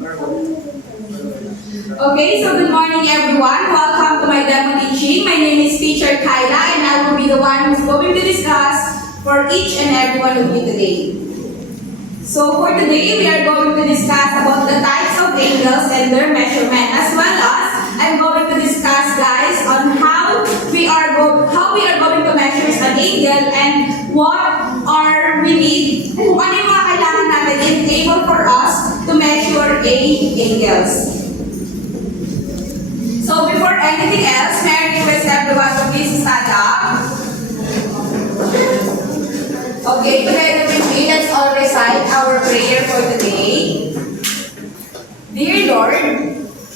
Okay, so good morning everyone. Welcome to my demo teaching. My name is Teacher Kyla and I will be the one who's going to discuss for each and every one of you today. So for today, we are going to discuss about the types of angles and their measurement, as well as I'm going to discuss, guys, on how we are going to measure an angle and what are we need, kung ano yung mga kailangan natin in able for us to measure angles. So before anything else, may I request everyone to please stand up. Okay, together with me, let's all recite our prayer for today. Dear Lord,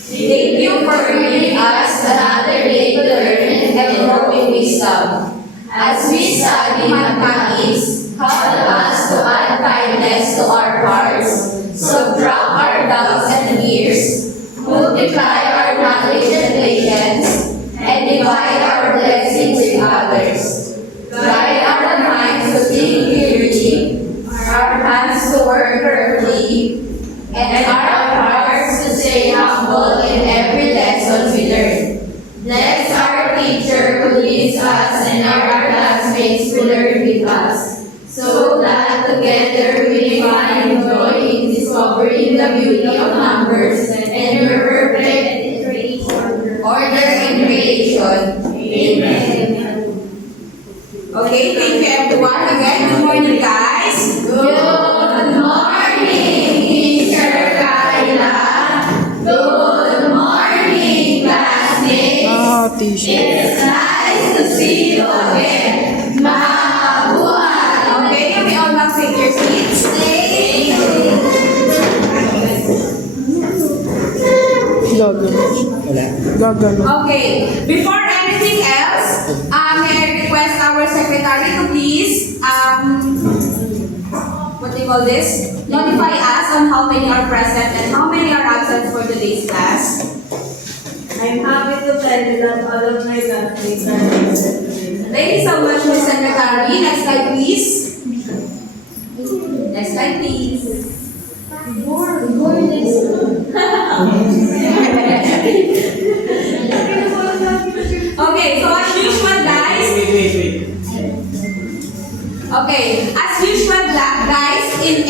thank you for giving us another day to learn and grow in wisdom. As we study mathematics, help us to add kindness to our hearts, subtract our doubts and fears, multiply our knowledge and patience, and divide our blessings with others. Guide our minds to think clearly, our hands to work carefully, and our hearts to stay humble in every lesson we learn. Bless our teacher who leads us and our classmates who learn with us, so that together we find joy in discovering the beauty of numbers and your perfect order in creation. Amen. Okay, thank you everyone. Again, good morning guys. Good morning, Teacher Kyla. Good morning, classmates. It's nice to see you again. Mabuhay. Okay, we all now take your seats. Okay, before anything else, may I request our secretary to please, what do you call this? Notify us on how many are present and how many are absent for today's class. I'm happy to tell you that all of my classmates are present today. Thank you so much, Ms. Secretary. Next slide, please. Next slide, please. Okay, so as usual, guys. Okay, as usual, guys, in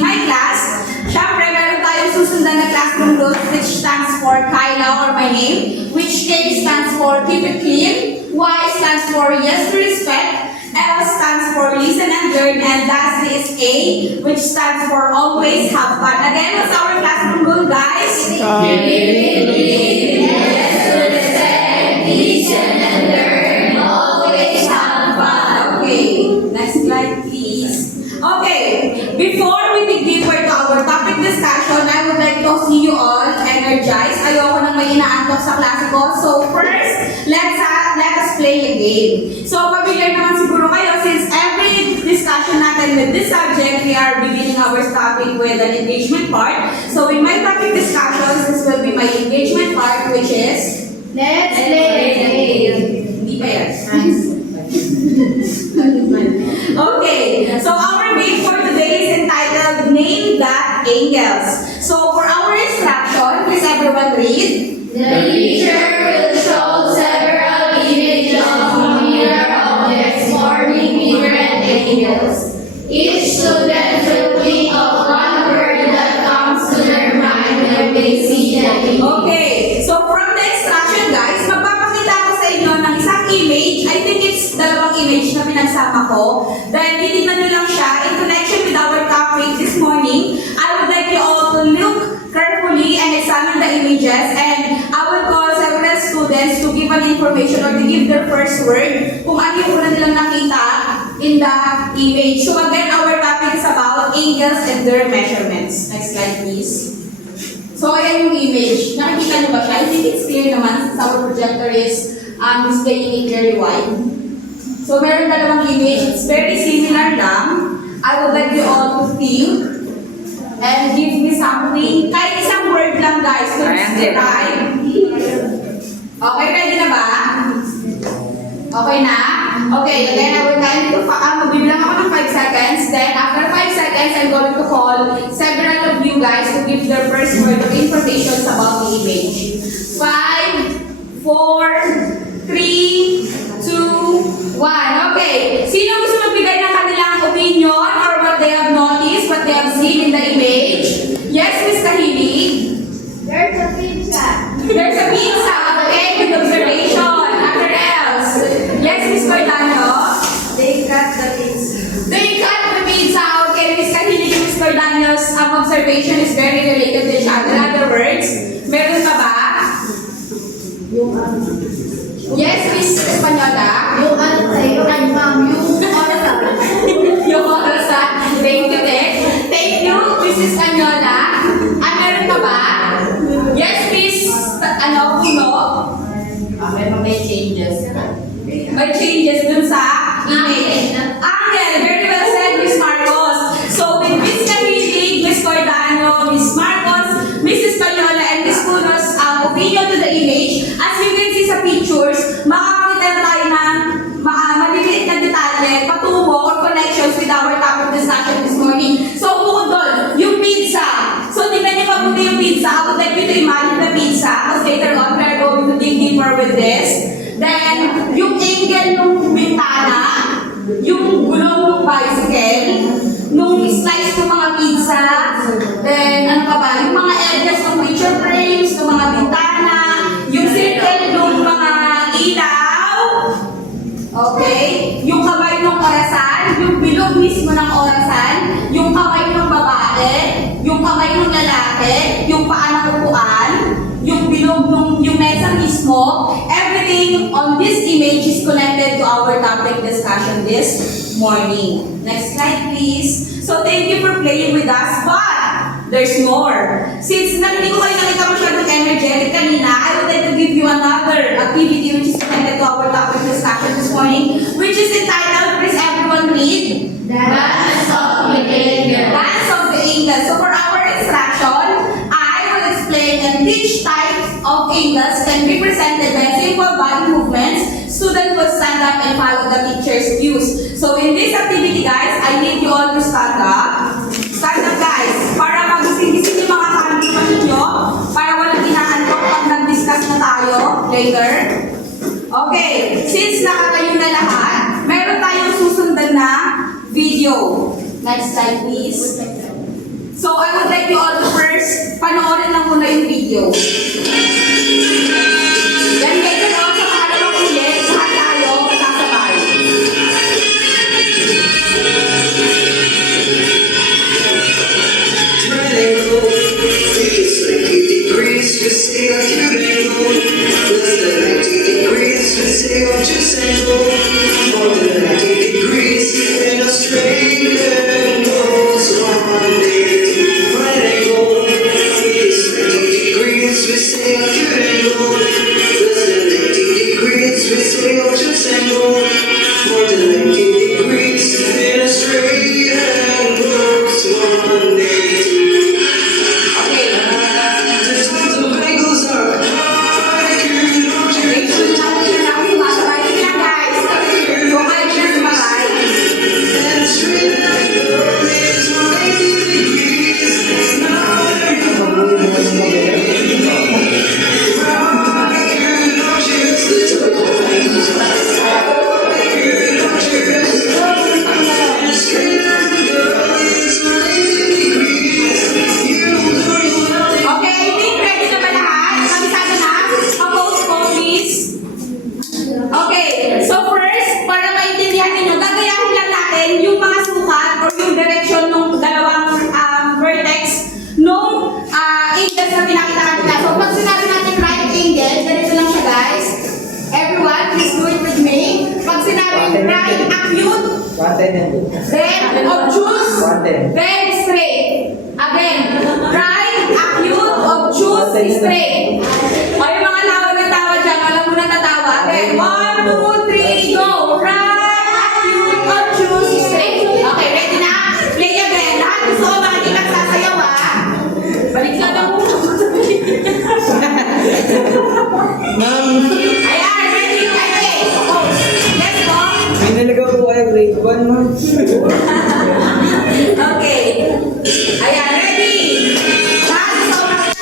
my class, syempre, meron tayong susundan na classroom rules which stands for Kyla or my name, which K stands for keep it clean, Y stands for yes to respect, L stands for listen and learn, and lastly is A, which stands for always have fun. Again, what's our classroom rule, guys? Keep it clean, yes to respect, listen and learn, always have fun. Okay, next slide, please. Okay, before we begin with our topic discussion, I would like to see you all energized. Ayoko nang may inaantok sa klase ko. So first, let us play a game. So familiar naman siguro kayo, since every discussion natin with this subject, we are beginning our topic with an engagement part. So in my topic discussions, this will be my engagement part, which is Let's play a game. Hindi pa yan. Okay, so our game for today is entitled Name That Angles. So for our instruction, please everyone read. The teacher will show several images of mirror objects forming different angles. Each student will think of one word that comes to their mind when they see the image. Okay, so from the instruction guys, magpapakita ko sa inyo ng isang image. I think it's dalawang image na pinagsama ko. Then titignan nyo lang siya in connection with our topic this morning. I would like you all to look carefully and examine the images, and I will call several students to give an information or to give their first word kung ano yung una nilang nakita in the image. So again, our topic is about angles and their measurements. Next slide please. So ayan yung image. Nakikita niyo ba siya? I think it's clear naman since our projector is displaying it very wide. So meron dalawang image. It's very similar lang. I would like you all to think and give me something. Kahit isang word lang guys to describe. Okay, ready na ba? Okay na? Okay, again, I will kind of magbibilang ako ng 5 seconds. Then, after 5 seconds, I'm going to call several of you guys to give their first word of information about the image. 5, 4, 3, 2, 1. Okay. Sino gusto magbigay ng kanilang opinion or what they have noticed, what they have seen in the image? Yes, Miss Kahili? There's a pizza. There's a pizza, okay, with observation. After else? Yes, Miss Cordano? They cut the pizza. They cut the pizza, okay, Miss Kahili and Miss Cordano's observation is very related to each other. In other words, meron pa ba? Yung ano? Yes, Miss Espanyola? Yung ano sa'yo, ay ma'am, yung orasan. Yung orasan. Thank you, Tek. Thank you, Mrs. Espanyola. Meron pa ba? Yes, Miss, Puno? May changes. May changes dun sa image. Angel, very well said, Miss Marcos. So, with Miss Kahili, Miss Cordano, Miss Marcos, Miss Espanyola, and Miss Puno's opinion to the image, as you can see sa pictures, makakakita na tayo ng maliliit na detalye, patungo or connections with our topic discussion this morning. So, bukod doon, yung pizza. So, tingnan niyo mabuti yung pizza. I would like you to imagine the pizza, because later on, we are going to dig deeper with this. Then, yung angle ng bintana, yung gulong ng bicycle, nung slice ng mga pizza, then ano pa ba, yung mga edges ng picture frames, ng mga bintana, yung circle ng mga ilaw, okay, yung kamay ng orasan, yung bilog mismo ng orasan, yung kamay ng babae, yung kamay ng lalaki, yung paa ng upuan, yung bilog ng yung mesa mismo, everything on this image is connected to our topic discussion this morning. Next slide, please. So, thank you for playing with us, but there's more. Since hindi ko kayo nakita masyadong energetic kanina, I would like to give you another activity which is connected to our topic discussion this morning, which is entitled, please everyone read, Dance of the Angels. Dance of the Angels. So, for our instruction, I will explain and which types of angles can be presented by simple body movements. Students will stand up and follow the teacher's cues. So in this activity, guys, I need you all to stand up. Stand up, guys, para magising-gising yung mga kaantuan ninyo, para walang inaantok pag nag-discuss na tayo later. Okay, since nakatayo na lahat, meron tayong susundan na video. Next slide, please. So, I would like you all to first panoorin lang muna yung video. Then later on, sa pangalawang ulit, lahat tayo sasabay. It's like 80 degrees, just stay like you angle. Less than 90 degrees, just stay on just angle. More than 90 degrees, in a straight angle. So one day to right angle. It's like 80 degrees, just stay like you angle. Less than 90 degrees, just stay on just angle. More than 90 degrees, in a straight angle. So one day to then obtuse, then straight. Again, right, acute, obtuse, straight. O yung mga tawag na tawa dyan, alam mo na natawa. Then, 1, 2, 3, go! Right, acute, obtuse, straight. Okay, ready na? Play again. Lahat gusto ko makikita sasayaw, ha? Balik lang ang Ma'am, ayan, ready, okay. Yes, po. may nalagaw po kayo grade 1, ma'am. Okay. Ayan, ready? Lahat gusto ko makikita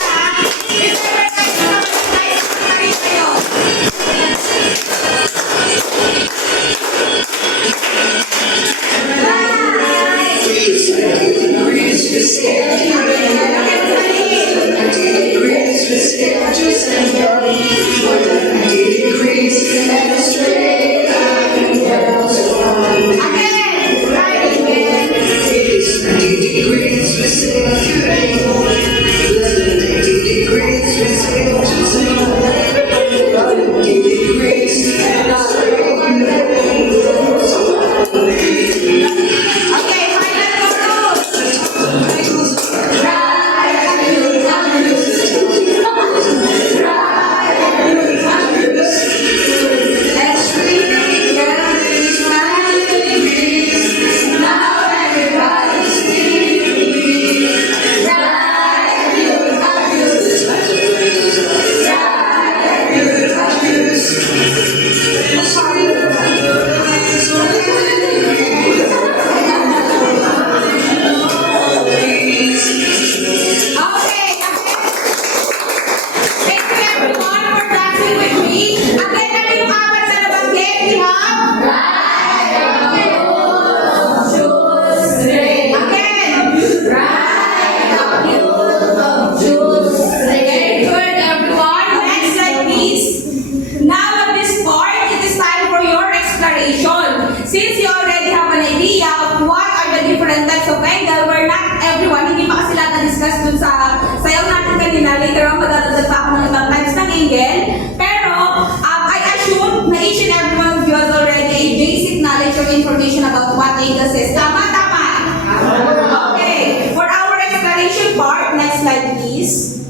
later on madadagdag pa ako ng ibang types ng angel. Pero, I assume na each and every one of you has already a basic knowledge or information about what angels is. Tama? Okay. For our explanation part, next slide please.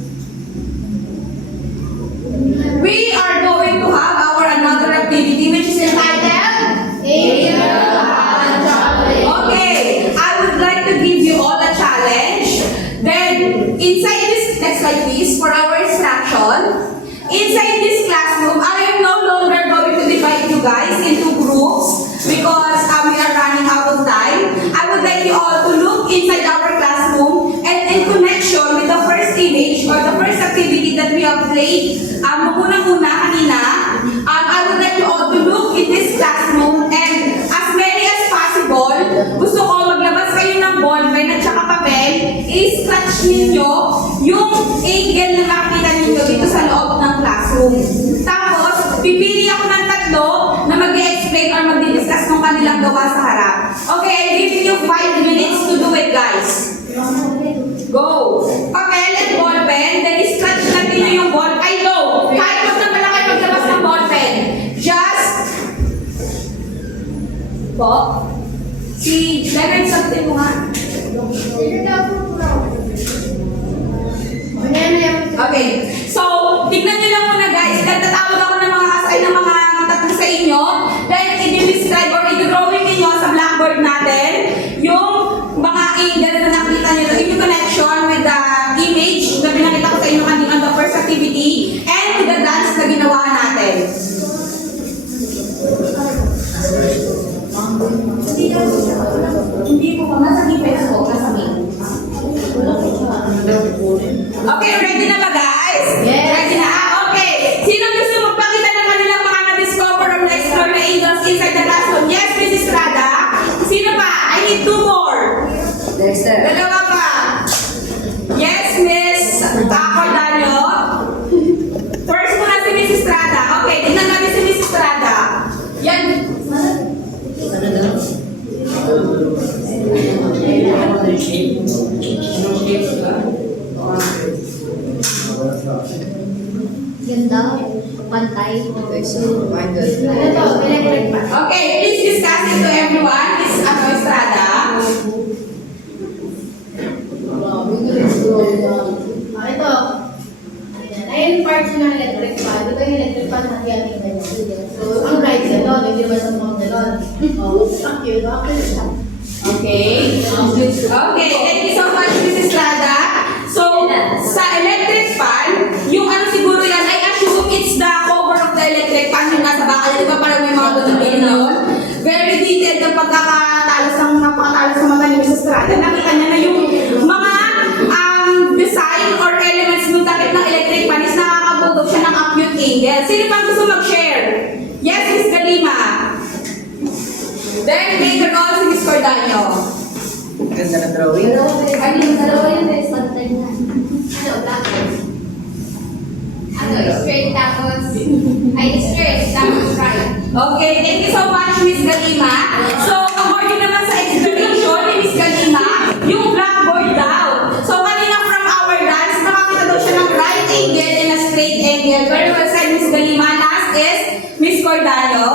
We are going to have our another activity which is entitled Angel and Chocolate. Okay, I would like to give you all a challenge. Then, inside this, next slide please, for our instruction, inside this classroom, I am no longer going to divide you guys into groups because we are running out of time. I would like you all to look inside our classroom and in connection with the first image or the first activity that we have played, unang-una kanina, I would like you all to look in this classroom and as many as possible, gusto ko maglabas kayo ng ballpen at saka papel, i-scratch ninyo yung angel na makikita ninyo dito sa loob ng classroom. Tapos, pipili ako ng tatlo na mag-i-explain or mag-discuss ng kanilang gawa sa harap. Okay, I'm giving you 5 minutes to do it, guys. Go! Papel and ballpen, then i-scratch natin nyo yung ball. Ay, no! Kahit huwag na pala kayo maglabas ng ballpen. Just... Po? Si Leonard, sagutin mo nga. Okay. So, tignan nyo lang muna guys. Tatawag ako ng mga assign ng mga tatlo sa inyo. Then, i-describe or i-drawing ninyo sa blackboard natin yung mga angel na nakita nyo in connection with the image na pinakita ko sa inyo kanina on the first activity and with the dance na ginawa natin. Hindi po pa. Nasa defense ko. Nasa main. Okay, ready na ba guys? Yes. Ready na? Okay. Sino gusto magpakita ng kanilang mga na-discover or na-explore na angels inside the classroom? Yes, Mrs. Rada. Sino pa? I need 2 more. Dexter. Dalawa pa. Yes, Miss Cordano. First muna si Mrs. Rada. Okay, tignan natin si Mrs. Rada. Yan. Ganda. Pantay. Okay, please discuss it to everyone. Miss Estrada. Ito. Ayun part ng electric fan. Di ba yung electric fan natin yung ganyan? So, ang right sa doon, hindi naman sa mga galon. Oh, fuck you. Okay. Okay, thank you so much, Mrs. Estrada. So, sa electric fan, yung ano siguro yan, I assume it's the cover of the electric fan yung nasa bakal. Di ba parang may mga ganun noon? Very detailed ang pagkakatalos ng napakatalos sa mata ni Mrs. Estrada. Nakita niya na yung mga design or elements ng takip ng electric fan is nakakabugog siya ng acute angel. Sino pang gusto mag-share? Yes, Miss Galima. Then later on, si Miss Cordano. Ganda na drawing. Dalawa yung best pantay na. Ano, black? Ano, straight tapos... Ay, straight tapos right. Okay, thank you so much, Miss Galima. So, according naman sa explanation ni Miss Galima, yung blackboard daw. So, kanina from our dance, nakakita daw siya ng right angle and a straight angle. Very well said, Miss Galima. Last is Miss Cordano.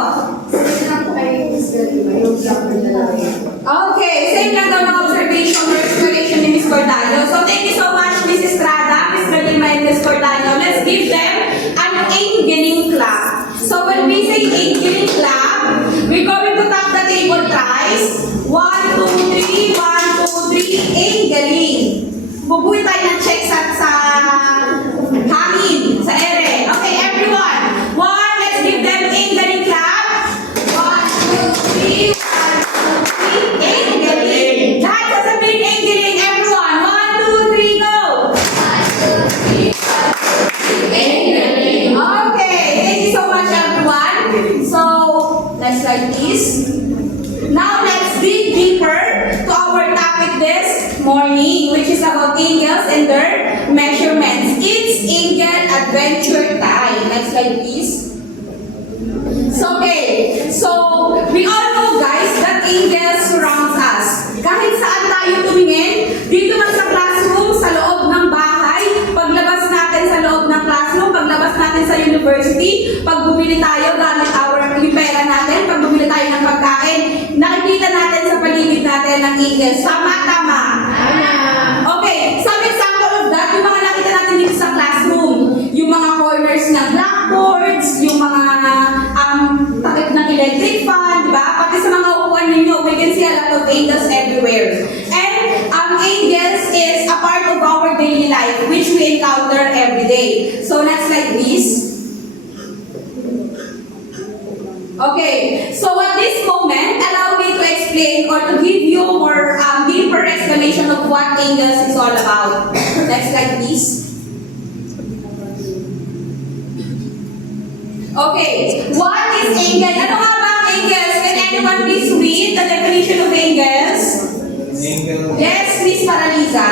Okay, same lang daw ng observation or explanation ni Miss Cordano. So, thank you so much, Miss Estrada, Miss Galima, and Miss Cordano. Let's give them an angling clap. So, when we say angling clap, we're going to tap the table twice. 1, 2, 3, 1, 2, 3, angling. Bubuhay tayo ng check sa hangin, sa ere. Okay, everyone. 1, let's give them angling clap. 1, 2, 3, 1, 2, 3, angling. Lahat sasabihin angling, everyone. 1, 2, 3, go. 1, 2, 3, 1, 2, 3, angling. Okay, thank you so much, everyone. So, next slide, please. Now, let's dig deeper to our topic this morning, which is about angels and their measurements. It's angel adventure time. Next slide, please. Okay, so we all know, guys, that angels surrounds us. Kahit saan tayo tumingin, dito man sa classroom, sa loob ng bahay, paglabas natin university, pag bumili tayo gamit yung pera natin, pag bumili tayo ng pagkain, nakikita natin sa paligid natin ng eagles. Tama. Okay, some example of that, yung mga nakita natin dito sa classroom, yung mga corners ng blackboards, yung mga takip ng electric fan, di ba? Pati sa mga upuan ninyo, we can see a lot of eagles everywhere. And eagles is a part of our daily life, which we encounter every day. So next slide, please. Okay, so at this moment, allow me to explain or to give you more deeper explanation of what eagles is all about. Next slide, please. Okay, what is eagle? Ano nga ba ang eagles? Can anyone please read the definition of eagles? Yes, Miss Paraliza.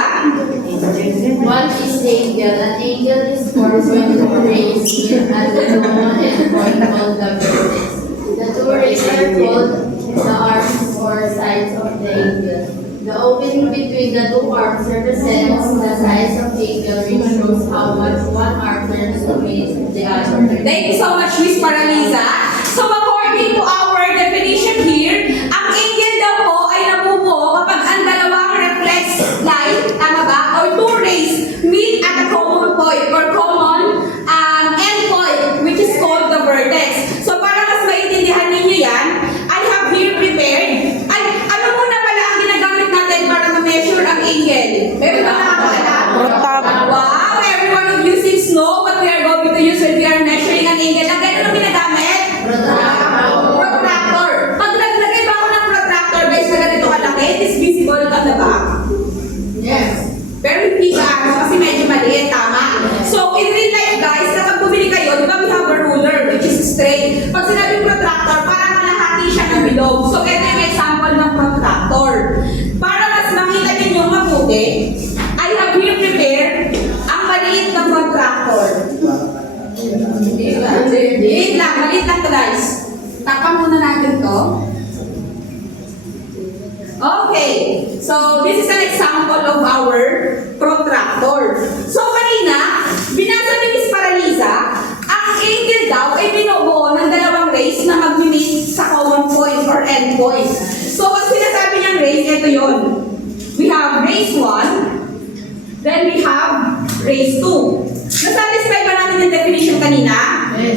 What is angel? An angel is formed when two rays meet at the common endpoint called the vertex. The two rays are called the arms or sides of the angel. The opening between the two arms represents the size of the angel, which shows how much one arm turns to meet the other. Thank you so much, Miss Paraliza. So according to our definition here, ang angel daw po ay nabubuo kapag ang dalawang reflex light, tama ba? Or two rays meet at a common point or common endpoint, which is called the vertex. So para mas maintindihan ninyo yan, I have here prepared. Ay, ano muna pala ang ginagamit natin para ma-measure ang angel? Meron ba nakakaalam? Protractor. Wow, every one of you seems know what we are going to use when we are measuring an angle. Ang gano'n ang ginagamit? Protractor. Pag naglagay ba ako ng protractor, guys, na ganito kalaki, it is visible on the back. Yes. Pero hindi gaano kasi medyo maliit, tama? So, in real life, guys, kapag bumili kayo, di ba we have a ruler, which is straight. Pag sinabing protractor, parang malahati siya ng bilog. So, ito yung example ng protractor. Para mas makita ninyo mabuti, I have here prepared ang maliit na protractor. Maliit lang to, guys. Takpan muna natin to. Okay, so this is an example of our protractor. So kanina, binasa ni Miss Paraliza, ang angle daw ay binubuo ng dalawang rays na mag-meet sa common point or end point. So pag sinasabi niyang rays, ito yun. We have rays 1, then we have rays 2. Nasatisfy ba natin yung definition kanina?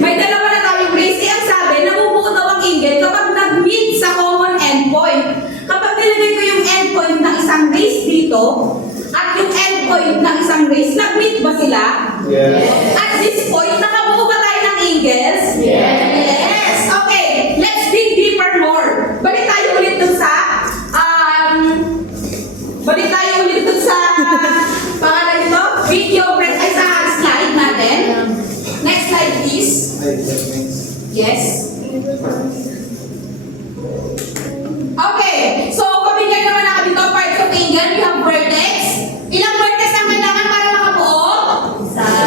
May dalawa na tayong rays. Ang sabi, nabubuo daw ang angle kapag nag-meet sa common end point. Kapag nilagay ko yung endpoint ng isang race dito, at yung endpoint ng isang race, nag-meet ba sila? Yes. At this point, nakabuo ba tayo ng angles? Yes. Yes! Okay, let's dig deeper more. Balik tayo ulit dun sa, pangalan nito, video, ay sa slide natin. Next slide, please. Yes. Okay, so familiar naman ako dito, parts of angle, we have vertex. Ilang vertex ang kailangan para makabuo?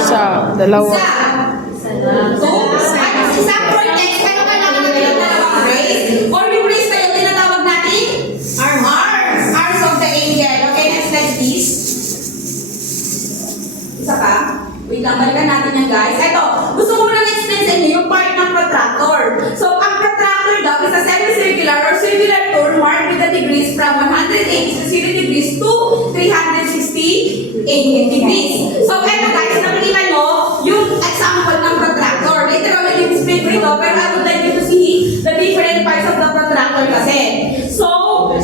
Isa, dalawa. Isa. Isang vertex, pero kailangan natin ng dalawang rays. Or yung rays na yun, tinatawag natin? Arms of the angle. Okay, next slide please. Isa pa. Wait lang, balikan natin yan guys. Ito, gusto ko muna explain sa inyo yung part ng protractor. So, ang protractor daw is a semicircular or circular tool marked with the degrees from 180 to 0 degrees to 360 degrees. So, eto guys, nakikita nyo yung example ng protractor. Later on, i-display ko ito, pero I would like you to see the different parts of the protractor kasi. So,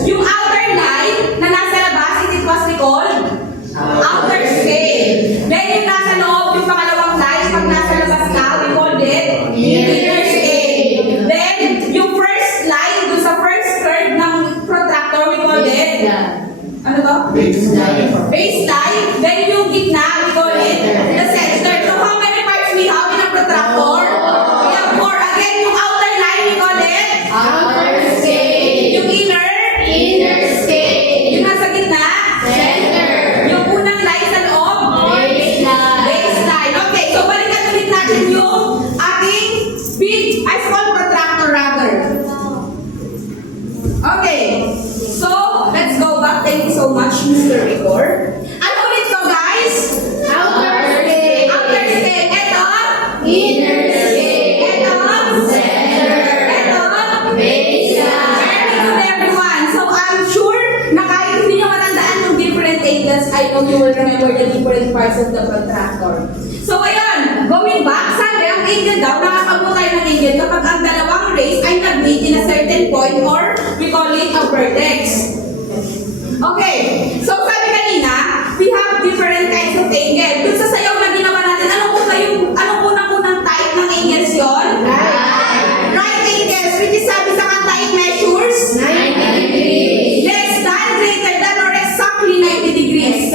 yung outer line na nasa labas, it was called outer scale. Then yung nasa loob, yung pangalawang line, pag nasa labas ka, we called it inner scale. Then, yung first line, dun sa first curve ng protractor, we called it, ano to? Baseline. Then yung gitna, we call it know you will remember the different parts of the protractor. So ayun, going back, sabi ang angle daw, nakakabuo tayo ng angle kapag ang dalawang rays ay nag-meet in a certain point or we call it a vertex. Okay, so sabi kanina, we have different kinds of angle. Dun sa sayaw na ginawa natin, anong unang-unang type ng angles yun? Right angles, which is sabi sa kanta, it measures 90 degrees. less than, greater than, or exactly 90 degrees.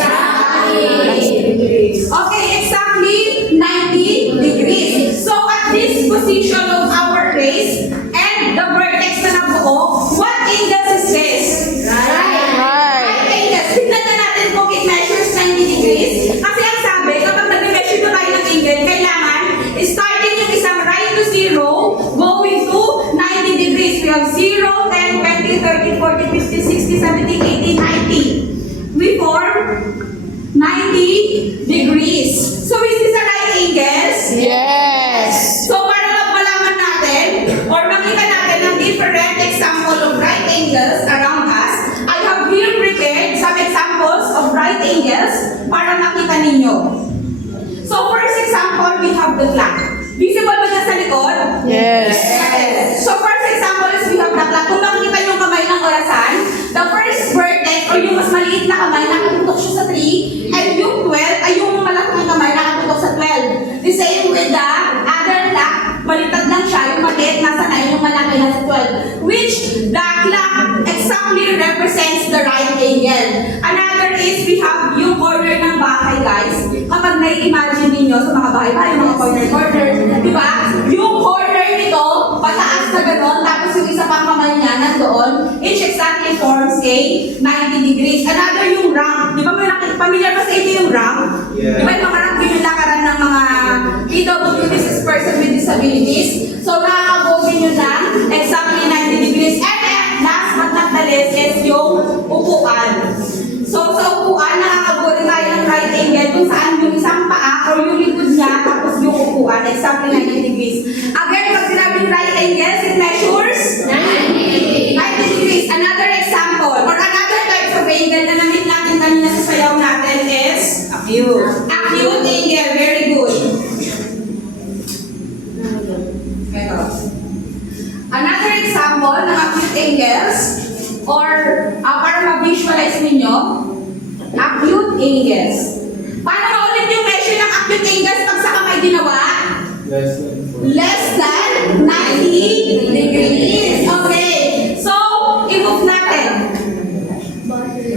Okay, exactly 90 degrees. So at this position of our rays and the vertex na nabuo, what angles is this? Right. Angles. Tignan na natin kung it measures 90 degrees. Kasi ang sabi, kapag nag-measure na tayo ng angle, kailangan starting yung isang right to 0, going to 90 degrees. We have 0, 10, 20, 30, 40, 50, 60, 70, 80, 90. We form 90 degrees. So is this a right angles? Yes. So para malaman natin or makita natin ang different example of right angles around us, I have here prepared some examples of right angles para makita ninyo. So first example, we have the clock. Visible ba niya sa likod? Yes. So first example is we have the clock. Kung nakikita yung kamay ng orasan, the first vertex or yung mas maliit na kamay nakatutok siya sa 3 and yung 12 ay yung malaking kamay nakatutok sa 12. The same with the other clock, balitad lang siya, yung maliit nasa 9, yung malaki nasa 12. Which the clock exactly represents the right angle. Another is we have yung corner ng bahay, guys. Kapag nai-imagine ninyo sa mga bahay-bahay, mga corner-corner, di ba? Yung corner nito, pataas na gano'n, tapos yung isa pang kamay niya nandoon, which exactly forms a 90 degrees. Another yung rank. Di ba may familiar ba sa inyo yung rank? Yeah. Di ba yung mga rank yung lakaran ng mga PWDs is person with disabilities? So nakakabogin nyo lang exactly 90 degrees. And last but not the least is yung upuan. So sa upuan, nakakabogin tayo ng right angle kung saan yung isang paa or yung likod niya tapos yung upuan, exactly 90 degrees. Again, pag sinabing right angles, it measures 90 degrees. Another example or another type of angle na namit natin kanina sa sayaw natin is acute. Acute angle, very good. Ito. Another example ng acute angles or para ma-visualize ninyo, acute angles. Paano nga ulit yung measure ng acute angles pag sa kamay ginawa? Less than 90 degrees. Okay. So, i-move natin.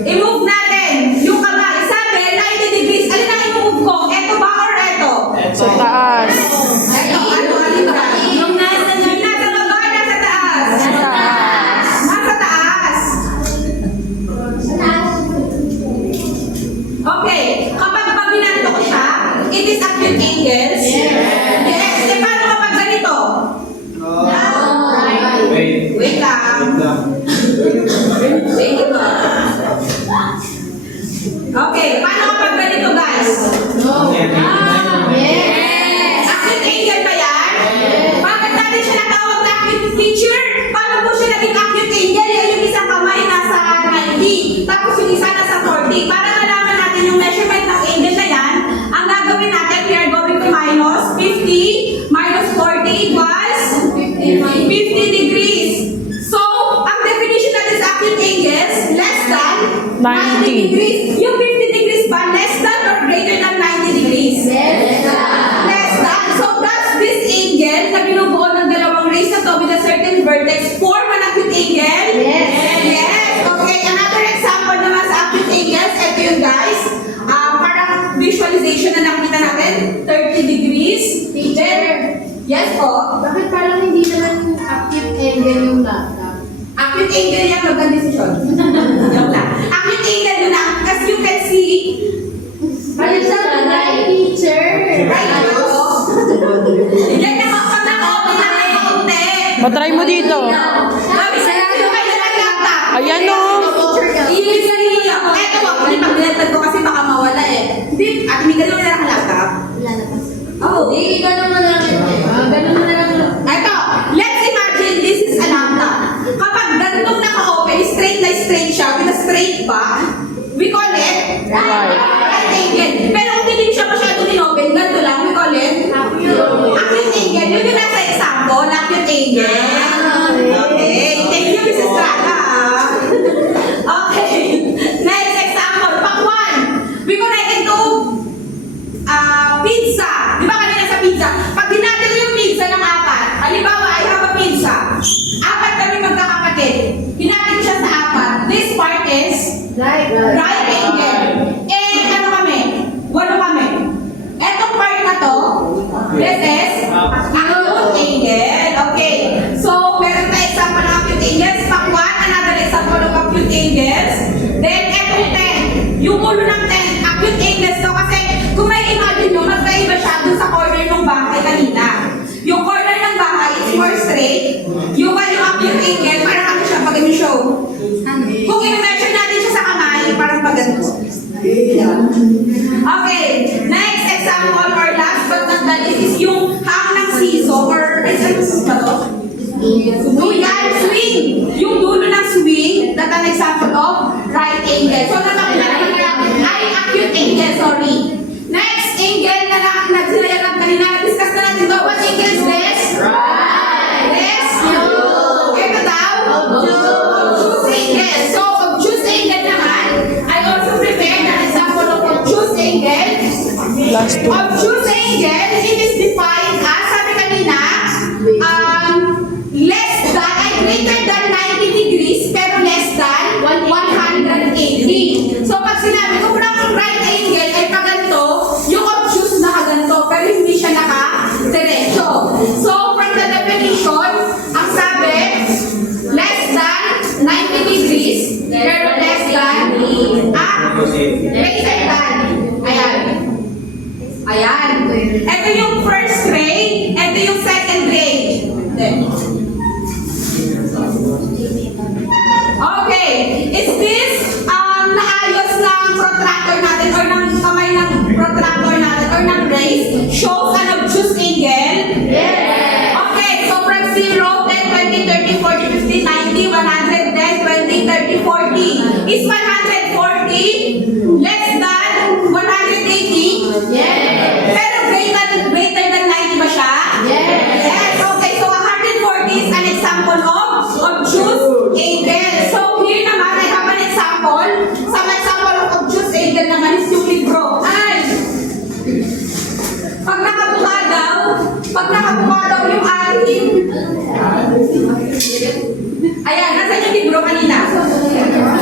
I-move natin yung kamay. Sabi, 90 degrees. Alin ang i-move ko? Ito ba or ito? Sa taas. Ito. Alin ba? Yung nasa baba, nasa taas. Sa taas. Nasa taas. Okay. Kapag binanto ko siya, it is acute angles. Yes. E paano kapag ganito? Wait lang. Wait lang. Okay. Paano kapag ganito, guys? Acute angle ba yan? Bakit natin siya natawag na acute feature? Paano po siya naging acute angle? Yan yung isang kamay nasa 90, tapos yung isa nasa 40. Para malaman natin yung measurement ng angle na yan, ang gagawin natin, we are going to minus 50, minus 40 equals 50 degrees. So, ang definition natin sa acute angles, less than 90 degrees. Yung 50 degrees ba, less than or greater than 90 degrees? Less than. So, does this angle na binubuo ng dalawang rays na to with a certain vertex form an acute angle? Yes. Okay, another example naman sa acute angles, ito yun guys. Parang visualization na nakita natin, 30 degrees. Teacher. Yes po. Bakit parang hindi naman acute angle yung laptop? Acute angle yan, magandang decision. Joke lang. Acute angle yun na, as you can see, Parang siya right, teacher. right po. Yan nakapag-open na kayo kaunti. Matry mo dito. Sabi sa iyo, kayo na laptop. Ayan o. Ibig sabihin niyo, eto wag ko ipagbilantad ko kasi baka mawala eh. Hindi, at may ganun na lang ang laptop. Lalabas. Oh. Di, ganun mo na lang yun. Ganun mo na lang. Eto, let's imagine this is a laptop. Kapag ganitong naka-open, straight na straight siya with a straight back, we call it Right. pizza. Pag hinati ko yung pizza ng apat, halimbawa, I have a pizza. Apat kami magkakapatid. Hinati ko siya sa apat. This part is right angle. And ano kami? 8 kami. Etong part na to, this is acute angle. Okay. So, meron tayo example ng acute angles. Pang 1, another example of acute angles. Then, etong 10. Yung ulo ng 10, acute angles to. Kasi, kung may imagine nyo, magkaiba siya dun sa corner ng bahay kanina. Yung corner ng bahay is more straight. Yung acute angle, parang ano siya pag show. Kung i-measure natin siya sa kamay, parang pag ganito. Okay, next example or last but not the least is yung hang ng siso or ano ba to? Yan, swing. Yung dulo ng swing, that's an example of right angle. So, ay acute angle, sorry. Next angle na nagsilayaran kanina, discuss na natin to. What angle is this? Right. This? Ito daw? Obtuse angle. So, obtuse angle naman, I also prepared an example of obtuse angle. Last two. Obtuse angle, it is defined as, sabi kanina, less than, ay greater than 90 degrees, pero less than 180. So, pag sinabi ko ng right angle ay pag ganito, yung obtuse nakaganto, pero hindi siya naka-diretso. So, from the definition, ang sabi, less than 90 degrees, pero less than, greater than. Ayan. Ayan. Ito yung first grade, ito yung second grade. Okay. Is this naayos ng protractor natin or ng kamay ng protractor natin or ng race shows an obtuse angle? Yes. Okay. So from 0, 10, 20, 30, 40, 50, 90, 110, 20, 30, 40. Is 140 less than 180? Yes. Pero greater than 90 ba siya? Yes. Yes. Okay, so 140 is an example of obtuse angle. So here naman, I have an example. Some example of obtuse angle naman is yung libro. Ay! Pag nakabuka daw yung ating... Ayan, nasa yung libro kanina.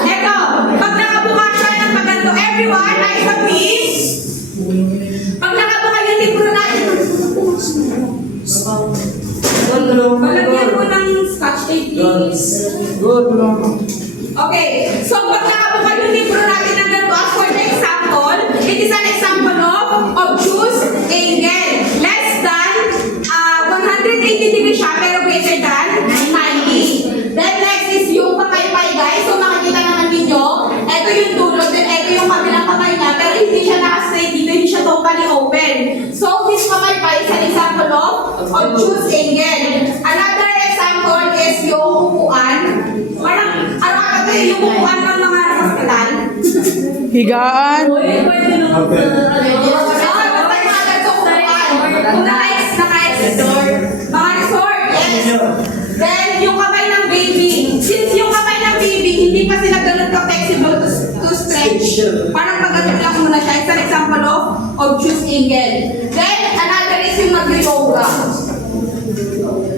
Eto, pag nakabuka siya ng maganda, everyone, ay sabihin, pag nakabuka yung libro natin, palagyan mo ng scotch tape, please. Okay, so pag nakabuka yung libro natin ng ganito, as for the example, it is an example of obtuse angle. Less than 180 degrees siya, pero greater than 90. Then next is yung pamaypay, guys. So makikita naman ninyo, ito yung dulo, then ito yung kabilang kamay niya, pero hindi siya naka-straight dito, hindi siya totally open. So this pamaypay is an example of obtuse angle. Another example is yung upuan. Parang, ano yung upuan ng mga hospital? Higaan. Mga resort, yes. Then, yung kamay ng baby. Since yung kamay ng baby, hindi pa sila ganun ka-flexible to stretch. Parang pagganun lang muna siya. It's an example of obtuse angle. Then, another is yung nag-yoga.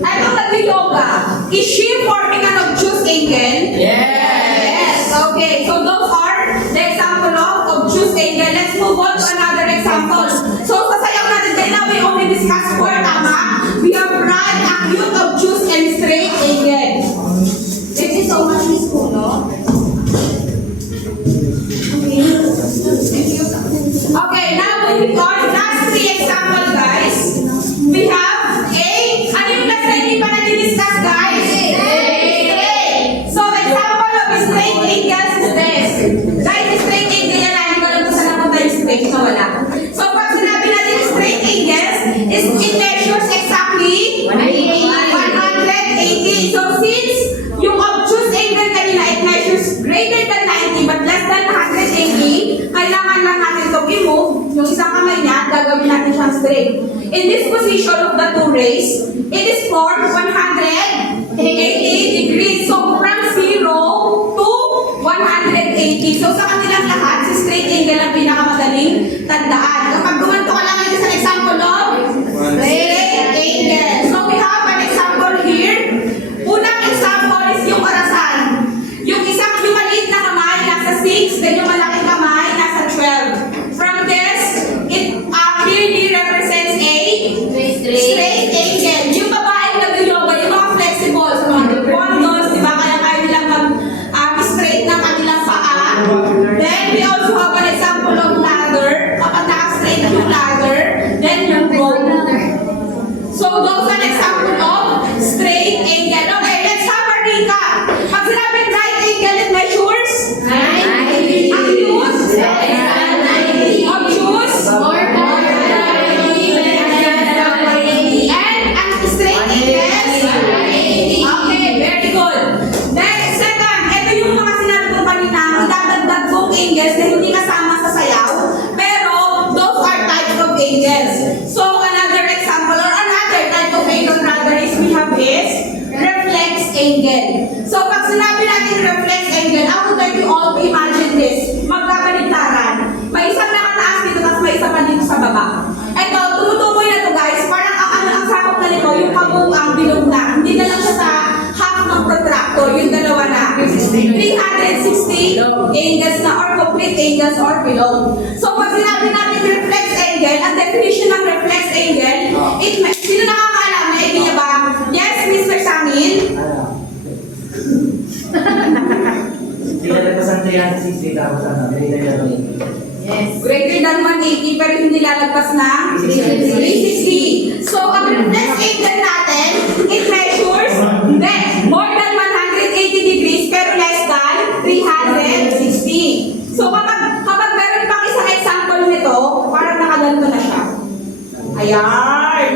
Anong nag-yoga? Is she forming an obtuse angle? Yes. Okay, so those are the example of obtuse angle. Let's move on to another example. So, sa sayaw natin dahil na we only discuss 4, tama? We have right, acute, obtuse, and straight angle. Thank you so much, Miss Kuno. Okay, now moving on. Last 3 example, guys. We have A. Ano yung last na hindi pa natin-discuss, guys? So, example of straight angles is this. Guys, straight angle yan. Hindi ko lang sa napunta yung straight na wala. So, pag sinabi natin straight angles, is it measures exactly 180. So, since yung obtuse angle kanina, it measures greater than 90 but less than 180, kailangan lang natin ito i-move. Yung isang kamay niya, gagawin natin siyang straight. In this position of the two rays, it is formed 180 degrees. So, from 0 to 180. So, sa kanilang lahat, si straight angle ang pinakamadaling tandaan. Kapag gumanto ka lang ito sa example of angles. So another example or another type of angle rather is we have is reflex angle. So pag sinabi natin reflex angle, I would like you all to imagine this. Magkakaligtaran. May isang nakataas dito tapos may isa pa dito sa baba. Ito, tumutukoy na to guys. Parang ang sakop na nito, yung kabuang bilog na. Hindi na lang siya sa half ng protractor, yung dalawa na. 360 angles na or complete angles or below. So pag sinabi natin reflex angle, ang definition ng reflex angle, sino nakakaalam na niya ba? Yes, Mr. Sangin? Pinalagpasan 360 tapos Greater than 180 pero hindi lalagpas ng 360. So, ang reflex angle natin, it measures more than 180 degrees pero less than 360. So, kapag meron pang isang example nito, parang nakaganto na siya. Ayan.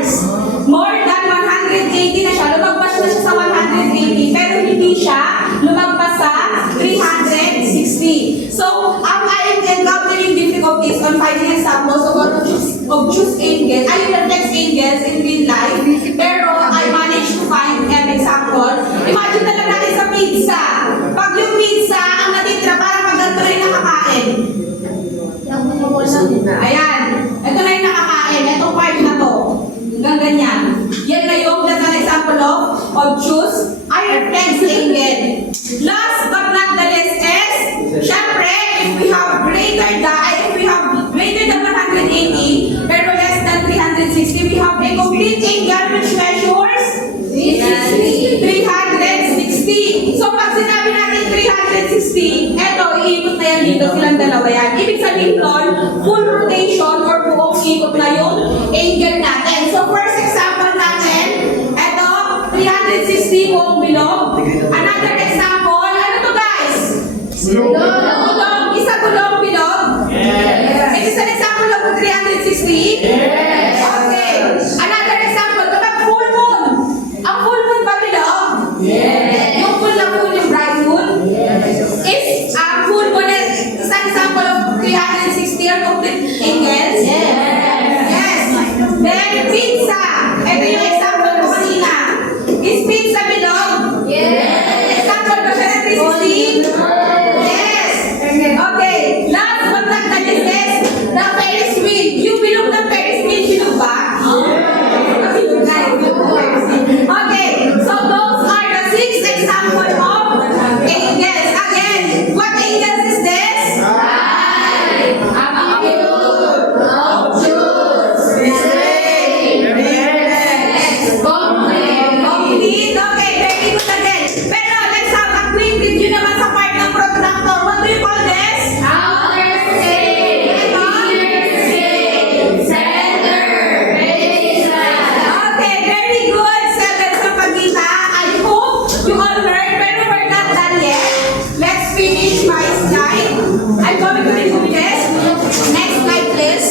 More than 180 na siya. Lumagpas na siya sa 180 pero hindi siya lumagpas sa 360. So, I am encountering difficulties on finding examples of obtuse angles, reflex angles in real life. Pero I managed to find an example. Imagine na lang natin sa pizza. Pag yung pizza, ang natitira, parang maganda rin nakakain. Ayan. Ito na yung nakakain. Itong part na to. Hanggang ganyan. Yan na yung that's an example of obtuse reflex angle. Last but not the least is, syempre, if we have greater than 180 pero less than 360, we have a complete angle which measures 360. So pag sinabi natin 360, eto, iikot na yan dito, silang dalawa yan. Ibig sabihin nun, full rotation or buong ikot na yung angle natin. So first example natin, eto, 360 buong bilog. Another example, ano to guys? Gulong. Isa gulong bilog? Yes. Is this an example of 360? Yes. Okay. Another example, kapag full moon. Ang full moon ba bilog? Yes. Yung full na full, yung bright moon? Yes. Is ang full moon is an example of 360 or complete angles? Yes. Yes. Then pizza. Ito yung example ko kanina. Is pizza bilog? Yes. Example ba siya ng 360? Yes. Okay. Last but not the least is the Ferris wheel. Yung bilog ng Ferris wheel, bilog ba? Okay. So those are the 6 examples of angles. Again, what angles is this? Complete. Okay, very good again. Pero let's have a quick review naman sa part ng protractor. What do you call this? Okay, very good. 7 sa pagkita. I hope you all learned, pero we're not done yet. Let's finish my slide. I'm going to remove this. Next slide, please.